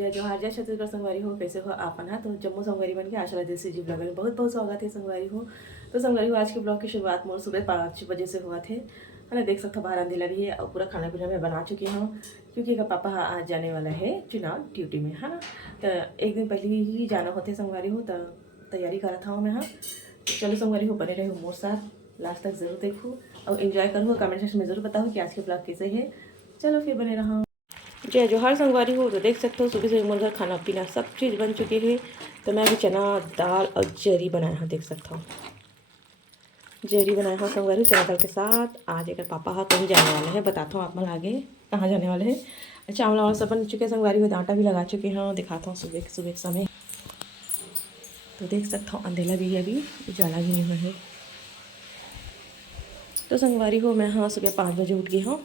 जय जोहार जय छत्तीसगढ़ संगवारी हो, कैसे हो आप ना। तो जम्मू संगवारी बन के आशा दिल से जी ब्लॉग में बहुत बहुत स्वागत है संगवारी हो। तो संगवारी हो, आज के ब्लॉग की शुरुआत मोर सुबह 5 बजे से हुआ थे, है ना। देख सकते हो बाहर अंधेला भी है और पूरा खाना पीना मैं बना चुकी हूँ, क्योंकि का पापा आज जाने वाला है चुनाव ड्यूटी में, है ना। तो एक दिन पहले ही जाना होते संगवारी हो, तो तैयारी करा था मैं। हाँ, चलो संगवारी हो, बने रहे हो मोर साथ, लास्ट तक जरूर देखूँ और इन्जॉय करूँ। कमेंट सेक्शन में जरूर बताओ कि आज के ब्लॉग कैसे है। चलो फिर बने रहा। जय जोहार संगवारी हो। तो देख सकते हो सुबह से मोर घर खाना पीना सब चीज़ बन चुकी है। तो मैं अभी चना दाल और जरी बनाया हूँ, देख सकता हूँ जरी बनाया हूँ संगवारी चना दाल के साथ। आज एक पापा हाँ कहीं जाने वाले हैं, बताता हूँ आप मन आगे कहाँ जाने वाले हैं। चावल वावल सब बन चुके संगवारी हो, आटा भी लगा चुके हैं, दिखाता हूँ सुबह सुबह समय। तो देख सकता हूँ अंधेला भी है, अभी उजाला भी नहीं हुआ है। तो संगवारी हो मैं हाँ सुबह 5 बजे उठ गई हूँ।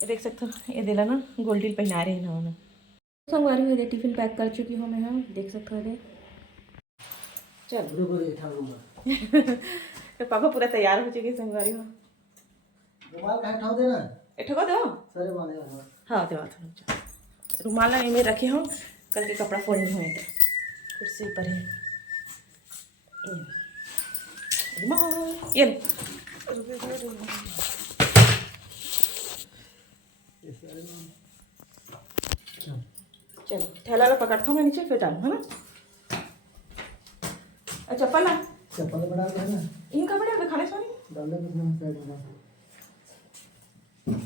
ये देख सकते हो ये दिला ना गोल्डी पहना रहे हैं ना उन्हें। संगवारी हुई टिफिन पैक कर चुकी हूँ मैं, हाँ देख सकते हो। चल तो पापा पूरा तैयार हो चुके संगवारी हो। रुमाल कहाँ ठाव देना? ठोको दो। सारे माने हाँ देवा थोड़ा रुमाल ना में रखे हूँ, कल के कपड़ा फोड़ने हुए थे कुर्सी पर है रुमाल। ये ले। चलो थैला ला पकड़ता हूँ मैं नीचे, फिर डालूँ, है ना। चप्पल ला, चप्पल बना दे ना, इनका बड़ा खाने सोनी डाल दे कितना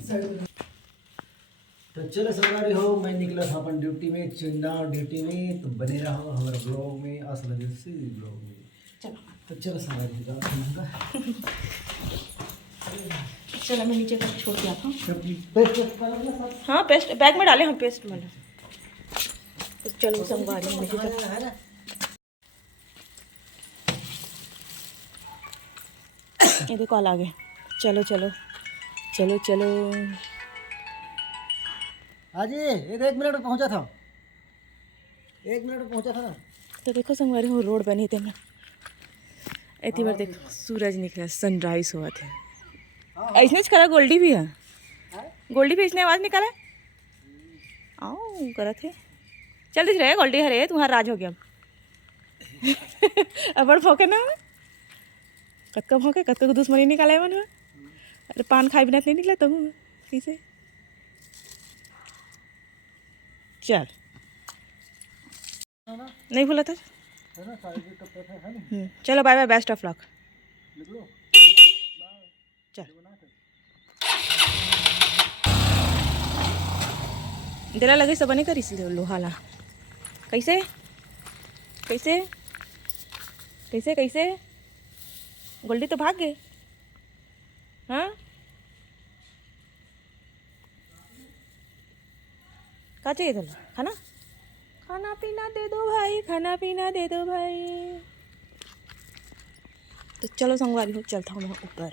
साइड में। तो चलो संगवारी हो, मैं निकला था अपन ड्यूटी में, चुनाव ड्यूटी में। तो बने रहो हमारे ब्लॉग में, असला दिल से ब्लॉग में। चलो तो चलो संगवारी हो, चलो मैं नीचे तक छोड़ के आता हूँ। पेस्ट हाँ पेस्ट बैग में डाले हम, पेस्ट वाला। तो चलो संगवारी नीचे तक। ये देखो आ गए। चलो चलो चलो चलो। हाँ जी, एक मिनट में पहुंचा था, 1 मिनट में पहुंचा था ना। तो देखो संगवारी हो रोड बनी थे ना, इतनी बार देखो सूरज निकला, सनराइज हुआ थे। ऐसने करा गोल्डी भी है, गोल्डी भी इसने आवाज़ निकाला। आओ करा थे, चल दिख रहे गोल्डी हरे तुम्हारा राज हो गया अब बड़ भौके ना कतका भौके, कतका को दुश्मनी निकाला है मन। अरे पान खाए बिना नहीं निकला तुम कैसे। चल नहीं भूला था। चलो bye bye, best of luck. चल दिला लगे सब बने कर इसलिए लोहाला। कैसे कैसे कैसे कैसे गोल्डी तो भाग गए। हाँ क्या चाहिए तुम? खाना खाना पीना दे दो भाई, खाना पीना दे दो भाई। तो चलो संगवारी हो, चलता हूँ मैं ऊपर।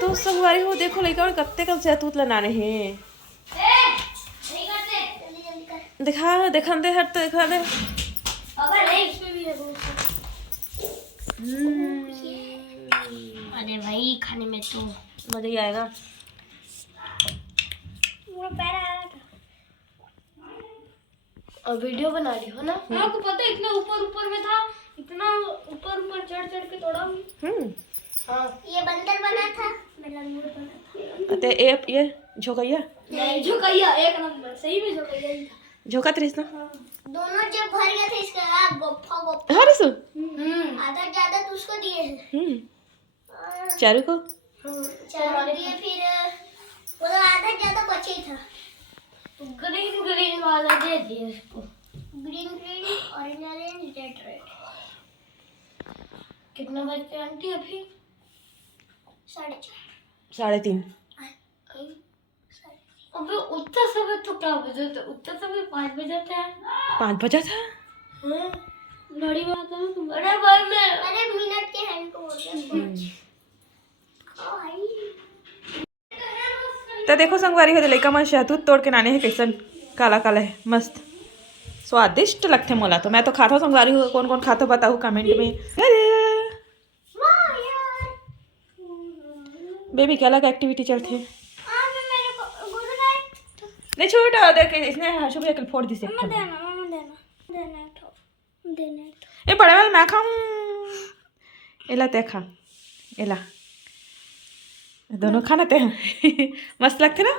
तो संगवारी हो देखो लड़का और कत्ते कब सहतूत लगाने हैं। दिखा दिखा दे, हट तो दिखा दे। अरे भाई खाने में तो मजा ही आएगा। और वीडियो बना रही हो ना। आपको पता है इतना ऊपर ऊपर में था, इतना ऊपर ऊपर चढ़ चढ़ के तोड़ा। हाँ ये बंदर बना था, लंगूर बना था। अते ये झोकैया नहीं, झोकैया एक नंबर सही में झोकैया ही था। झोका त्रिस ना। दोनों जब भर गए थे इसके बाद गोफा गोफा। हाँ रसू आधा ज्यादा तो उसको दिए हैं। चारू को चार दिए, फिर वो आधा ज्यादा बचे ही था, तो ग्रीन ग्रीन वाला दे दिए उसको। Green green, orange orange, red red. कितना बचे आंटी अभी? 4:30। 3:30। अबे उतना समय तो क्या बजे थे? उतना समय 5 बजे थे। 5 बजा था। हाँ बड़ी बात है तुम। अरे भाई मैं अरे मिनट के हैंड को बोल रहा। तो देखो संगवारी हो लड़का मन शहतूत तोड़ के नाने है, कैसन काला काला है, मस्त स्वादिष्ट लगते मोला। तो मैं तो खाता हूँ संगवारी हो, कौन कौन खाता बताओ कमेंट में। बेबी क्या अलग एक्टिविटी चलते नहीं छोटा देख इसने हर्षु भैया कल फोड़ दी से ये बड़े वाला मैं खाऊं एला ते खा एला दोनों खाना ते मस्त लगते ना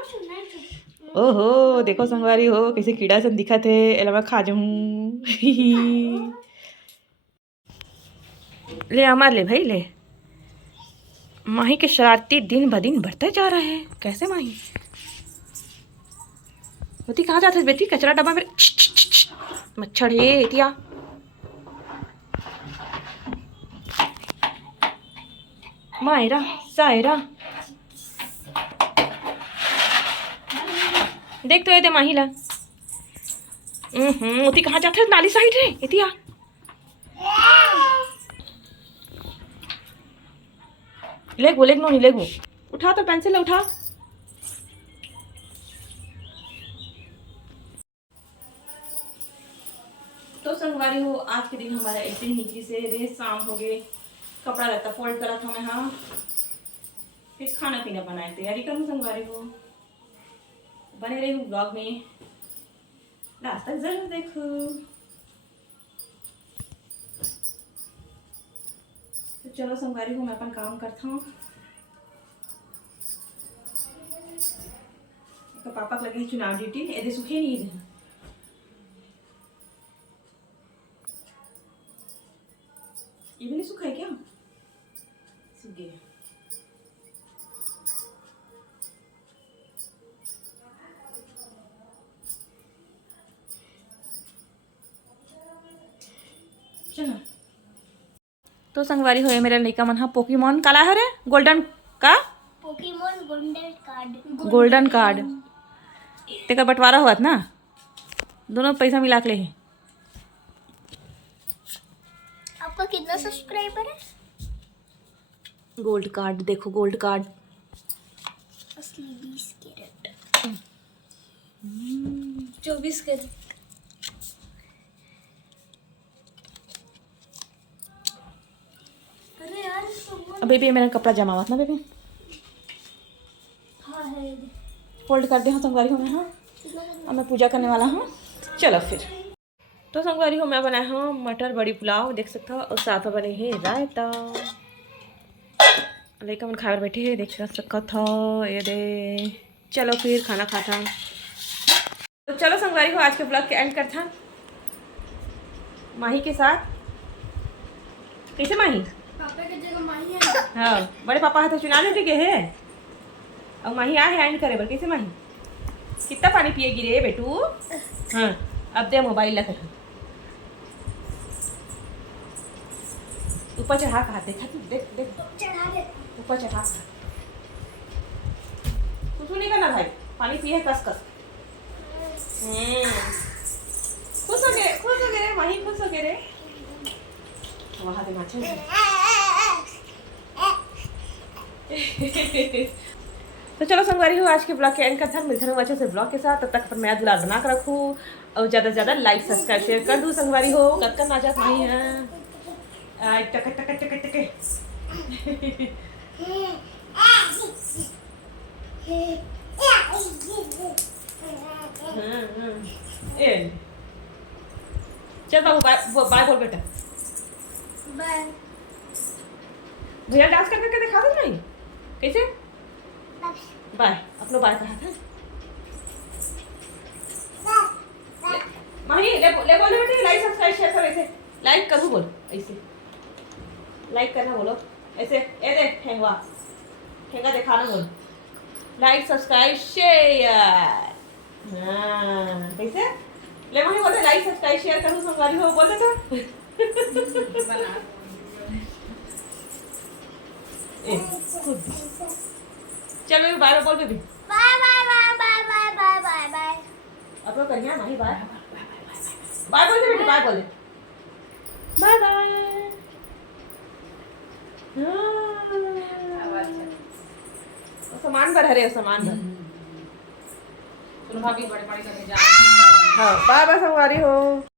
ओहो देखो संगवारी हो कैसे कीड़ा सन दिखा थे एला मैं खा जाऊं ले अमर ले भाई ले माही के शरारती दिन ब दिन बढ़ते जा रहे हैं कैसे माही होती कहाँ जाते बेटी कचरा डब्बा में मच्छर है इतिया मायरा सायरा देख तो ये दे माही ला होती कहाँ जाते नाली साइड रे इतिया लेगो लेगो नहीं लेगो उठा तो पेंसिल उठा तो संगवारी हो आज के दिन हमारा ऐसे ही निकली से रेत शाम हो गए कपड़ा रहता फोल्ड करा था मैं हाँ फिर खाना पीना बनाए तैयारी करूँ संगवारी हो बने रही हूँ ब्लॉग में लास्ट तक जरूर देखो तो चलो संगवारी हो मैं अपन काम करता हूँ तो पापा को लगी चुनाव ड्यूटी ऐसे सूखे नहीं है ये भी नहीं सूखा है क्या सूख गया चलो तो संगवारी हो मेरा लड़का मन हाँ पोकेमोन काला है रे गोल्डन का पोकेमोन गोल्डन कार्ड तेका बंटवारा हुआ था ना दोनों पैसा मिला के ले आपका कितना सब्सक्राइबर है गोल्ड कार्ड देखो गोल्ड कार्ड असली 20 कैरेट 24 कैरेट अरे यार अब बेबी मेरा कपड़ा जमा हुआ था ना बेबी हाँ है फोल्ड कर दे हाँ संगवारी हो मैं हाँ अब मैं पूजा करने वाला हूँ चलो फिर तो संगवारी हो मैं बनाया हूँ मटर बड़ी पुलाव देख सकते हो और साथ में बने हैं रायता लेकर मन खावर बैठे हैं देख सकता था ये दे चलो फिर खाना खाता हूँ तो चलो संगवारी हो आज के ब्लॉग के एंड करता माही के साथ कैसे माही पापा की जगह माही है हाँ बड़े पापा हाथ चुना लेते के है अब माही आए है एंड करे बर कैसे माही कितना पानी पिएगी रे बेटू हाँ अब दे मोबाइल ला कर ऊपर चढ़ा कहा देखा तू देख देख चढ़ा दे ऊपर चढ़ा कुछ नहीं करना भाई पानी पिए कस कस खुश हो गए वहीं खुश हो गए रे वहाँ पे माचे तो चलो संगवारी हो आज के ब्लॉग के एंड करता मिलते हैं अच्छे से ब्लॉग के साथ तब तक पर मैं दुलार बना कर रखूँ और ज़्यादा से ज़्यादा लाइक सब्सक्राइब शेयर कर दूँ संगवारी हो कब कर ना जात नहीं है टक टक टक टक चल बाबू बाय बोल बेटा बाय भैया डांस कर करके दिखा दो नहीं कैसे बाय अपना बाय कहा था माही ले बोलो बेटे लाइक सब्सक्राइब शेयर करो ऐसे लाइक करूँ बोल ऐसे लाइक करना बोलो ऐसे ए देख ठेंगवा ठेंगा दिखाना बोल लाइक सब्सक्राइब शेयर हाँ कैसे ले माही बोलते लाइक सब्सक्राइब शेयर करूँ संगवारी हो बोल दे तो चल बाय बोल baby bye bye bye bye bye bye bye bye अब लोग करिए माही बाय बाय बोल दे बेटी बाय बोल दे बाय बाय सामान भर हरे सामान भर भाभी बड़े बड़े करके जा हाँ बाय बाय संगवारी हो